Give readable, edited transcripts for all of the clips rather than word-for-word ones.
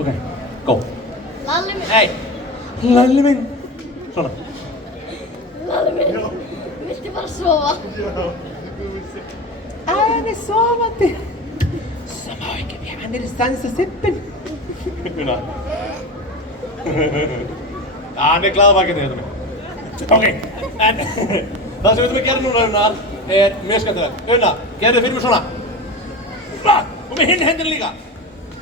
Ok, go. Lalli minn. Nei. Lalli minn. Svona. Lalli minn. Viltu bara sofa? Hann sofandi. Svo má ekki, hann stansa sippin. Una. Hann glaðvakandi þetta mig. Ok, en það sem við ætlum að gera núna, Una, mjög skemmtilegt. Una, gerðu fyrir mig svona. Flott! Og með hinn hendina líka.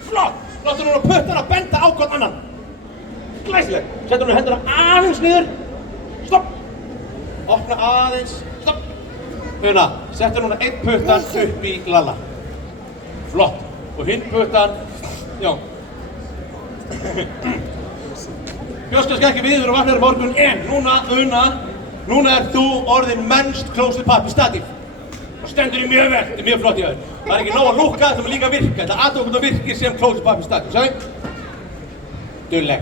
Flott! Láttu núna puttana benda á hvern annan. Glæsileg. Settu núna hendina aðeins niður. Stopp! Opna aðeins. Stopp! Una, settu núna einn puttan upp í Lalla. Flott. Og hinn puttan, já. Bjóst kannski ekki við þegar þú vaknar morgun, en núna, Una, núna þú orðin mennst klósettpappír statíf. Það stendur í mjög vel, þetta mjög flott í þér. Það ekki nóg að lúkka, það líka virka. Þetta aðtökum það virkir sem klósettpappír statíf, sagði? Dulleg.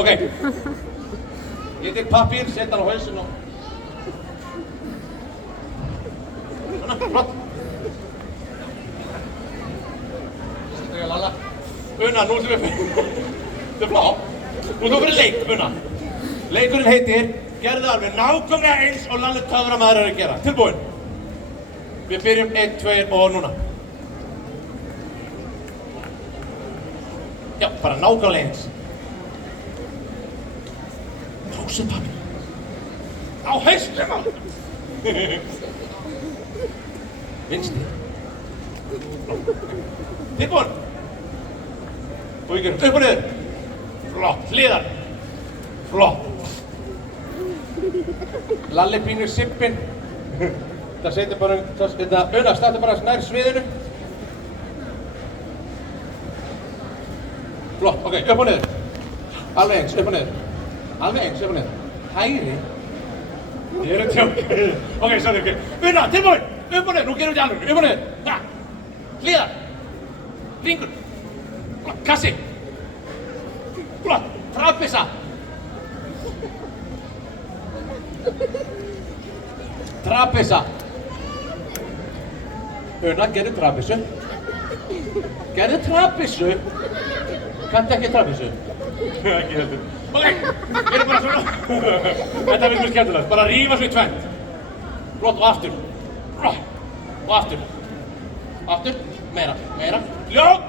Ok. Ég tek pappír, set hann á hausinn og... Svona, flott. Settu ég að Lalla. Una, nú ætlum við Þetta flott. Nú þú fyrir leik, Una. Leikurinn heitir, gerðu alveg nákvæmlega eins og Lalli töframaður að gera. Tilbúin. Við byrjum 1, 2 og núna. Já, bara nákvæmlega eins. Klósettpappír. Á hausnum á! Vinstri. Tilbúin. Og við gerum upp og niður. Flott, hliðar. Flott. Lalli pínur sippin. Það setur bara, Una, startu bara nær sviðinu. Flott, ok, upp og niður. Alveg eins, upp og niður. Alveg eins, upp og niður. Hægri. Ég að tjóka. Ok, sorry, ok. Una, tilbúin! Upp og niður, nú gerum við þetta alveg. Upp og niður. Ja. Hliðar. Ringur. Flott, kassi. Flott, trapisa. Trapisa. Una, gerðu trapisu. Gerðu trapisu. Kanntu ekki trapisu? Ekki heldur. Ok, gerðu bara svona. Þetta finnst mér skemmtilegt. Bara rífa svo í tvennt. Flott, og aftur. Flott, og aftur. Aftur, meira, meira. Ljóð,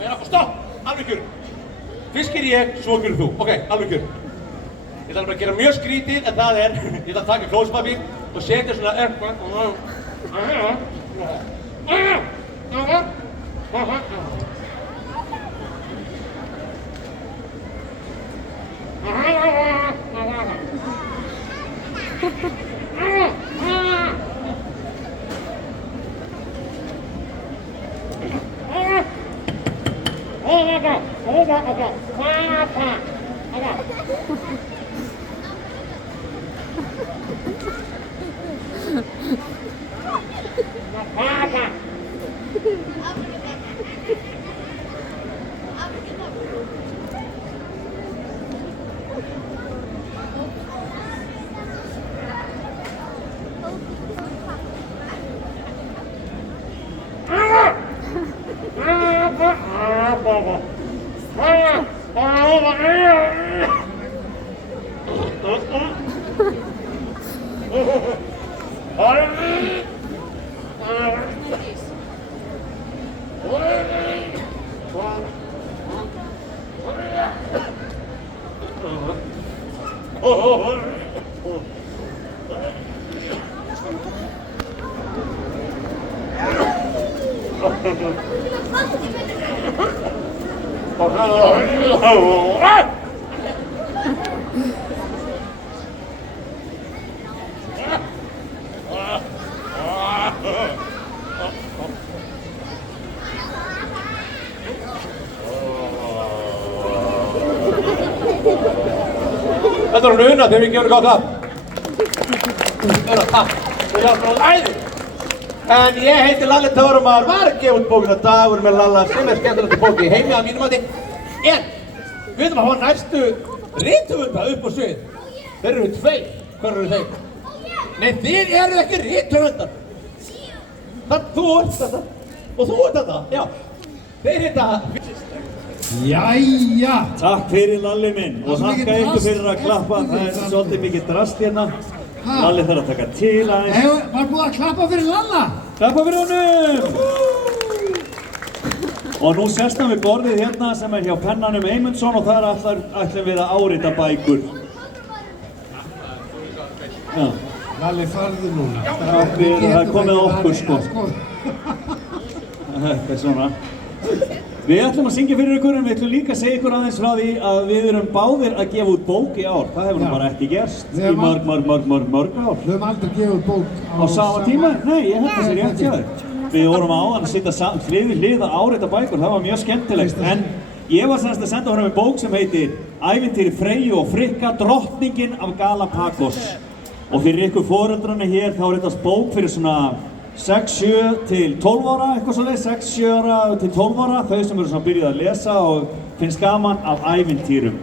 meira, og stopp. Alveg kjör. Fyrst ger ég, svo gerðu þú. Ok, alveg kjör. Ég ætla bara að gera mjög skrítið, en það ég ætla að taka klósettpappír og setja svona Þetta var Una þegar við gefum gott klapp. Una, takk. Þú hjálpar á æði. En ég heiti Lalli töframaður, var að gefa út bókina Dagur með Lalla, sem skemmtilegasta bók í heimi að mínum mati. En við ætlum að hafa næstu rithöfunda upp á svið. Þeir eru 2. Hvar eru þeir? Nei, þið eru ekki rithöfundar. Þú ert þetta. Og þú ert þetta, já. Þeir heita... Jæja! Takk fyrir Lalli minn og Það er mikið þakka ykkur drast fyrir að klappa. í Það er salnum. svolítið mikið drast hérna. Ha? Lalli þarf að taka til aðeins. Var búið að klappa fyrir Lalla? Klappa fyrir honum! Og nú sest hann við borðið hérna sem er hjá pennanum Eymundsson og þar ætlum við að árita bækur. Já. Lalli, farðu núna. Takk fyrir, það er komið að okkur, sko. Þetta er svona. Við ætlum að syngja fyrir ykkur en við ætlum líka að segja ykkur aðeins frá því að við erum báðir að gefa út bók í ár. Það hefur nú bara ekki gerst í mörg ár. Við höfum aldrei gefið út bók Á sama tíma? Nei, ég held það sé rétt hjá þér. Við vorum á að sitja hlið við hlið að árita bækur, það var mjög skemmtilegt. En ég var semst að senda honum en bók sem heitir Ævintýri Freyju og Frikka, drottningin af Galapagos. Og fyrir ykkur foreldrarna hér þá er þetta bók fyrir svona 6-7 til 12 ára, eitthvað svoleiðis, 6-7 ára til 12 ára, þau sem eru svona byrjuð að lesa og finnst gaman af ævintýrum.